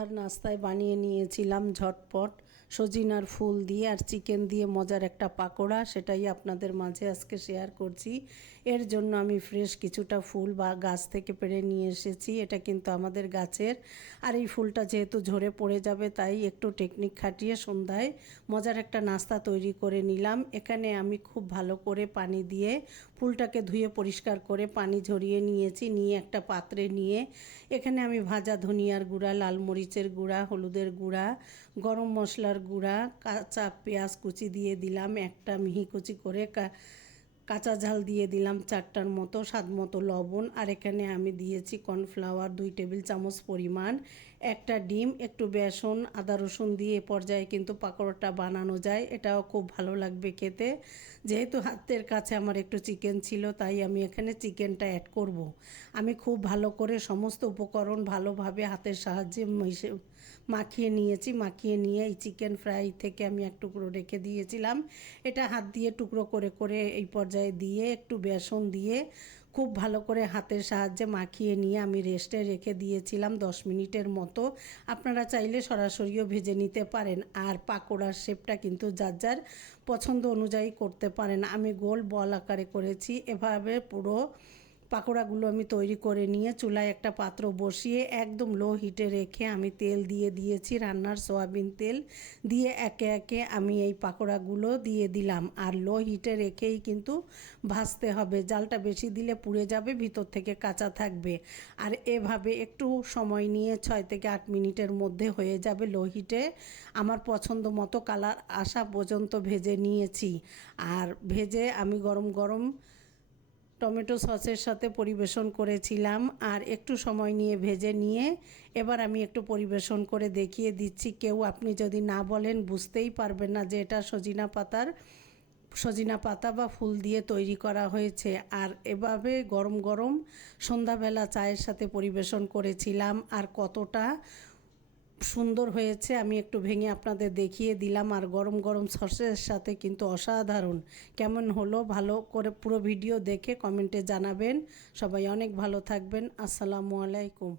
সন্ধ্যার নাস্তায় বানিয়ে নিয়েছিলাম ঝটপট সজিনার ফুল দিয়ে আর চিকেন দিয়ে মজার একটা পাকোড়া, সেটাই আপনাদের মাঝে আজকে শেয়ার করছি। এর জন্য আমি ফ্রেশ কিছুটা ফুল বা গাছ থেকে পেড়ে নিয়ে এসেছি। এটা কিন্তু আমাদের গাছের, আর এই ফুলটা যেহেতু ঝরে পড়ে যাবে তাই একটু টেকনিক খাটিয়ে সন্ধ্যায় মজার একটা নাস্তা তৈরি করে নিলাম। এখানে আমি খুব ভালো করে পানি দিয়ে ফুলটাকে ধুয়ে পরিষ্কার করে পানি ঝরিয়ে নিয়েছি। নিয়ে একটা পাত্রে নিয়ে এখানে আমি ভাজা ধনিয়ার গুঁড়া, লাল মরিচের গুঁড়া, হলুদের গুঁড়া, গরম মশলার গুঁড়া, কাঁচা পেঁয়াজ কুচি দিয়ে দিলাম, একটা মিহি কুচি করে কাঁচা ঝাল দিয়ে দিলাম 4টার মতো, স্বাদ মতো লবণ, আর এখানে আমি দিয়েছি কর্নফ্লাওয়ার 2 টেবিল চামচ পরিমাণ, একটা ডিম, একটু বেসন, আদা রসুন দিয়ে এ পর্যায়ে কিন্তু পাকোড়াটা বানানো যায়। এটাও খুব ভালো লাগবে খেতে। যেহেতু হাতের কাছে আমার একটু চিকেন ছিল তাই আমি এখানে চিকেনটা অ্যাড করব। আমি খুব ভালো করে সমস্ত উপকরণ ভালোভাবে হাতের সাহায্যে মাখিয়ে নিয়েছি। মাখিয়ে নিয়ে এই চিকেন ফ্রাই থেকে আমি এক টুকরো রেখে দিয়েছিলাম, এটা হাত দিয়ে টুকরো করে করে এই পর্যায়ে দিয়ে একটু বেসন দিয়ে খুব ভালো করে হাতের সাহায্যে মাখিয়ে নিয়ে আমি রেস্টে রেখে দিয়েছিলাম 10 মিনিটের মতো। আপনারা চাইলে সরাসরিও ভেজে নিতে পারেন, আর পাকোড়ার শেপটা কিন্তু যার যার পছন্দ অনুযায়ী করতে পারেন। আমি গোল বল আকারে করেছি। এভাবে পুরো পাকোড়াগুলো আমি তৈরি করে নিয়ে চুলায় একটা পাত্র বসিয়ে একদম লো হিটে রেখে আমি তেল দিয়ে দিয়েছি, রান্নার সয়াবিন তেল দিয়ে একে একে আমি এই পাকোড়াগুলো দিয়ে দিলাম। আর লো হিটে রেখেই কিন্তু ভাজতে হবে, জালটা বেশি দিলে পুড়ে যাবে, ভিতর থেকে কাঁচা থাকবে। আর এভাবে একটু সময় নিয়ে 6 থেকে 8 মিনিটের মধ্যে হয়ে যাবে লো হিটে। আমার পছন্দ মতো কালার আসা পর্যন্ত ভেজে নিয়েছি। আর ভেজে আমি গরম গরম টমেটো সসের সাথে পরিবেশন করেছিলাম। আর একটু সময় নিয়ে ভেজে নিয়ে এবার আমি একটু পরিবেশন করে দেখিয়ে দিচ্ছি। কেউ আপনি যদি না বলেন বুঝতেই পারবেন না যে এটা সজিনা পাতা বা ফুল দিয়ে তৈরি করা হয়েছে। আর এভাবে গরম গরম সন্ধ্যাবেলা চায়ের সাথে পরিবেশন করেছিলাম। আর কতটা সুন্দর হয়েছে আমি একটু ভেঙে আপনাদের দেখিয়ে দিলাম। আর গরম গরম সসের সাথে কিন্তু অসাধারণ। কেমন হলো ভালো করে পুরো ভিডিও দেখে কমেন্টে জানাবেন। সবাই অনেক ভালো থাকবেন। আসসালামু আলাইকুম।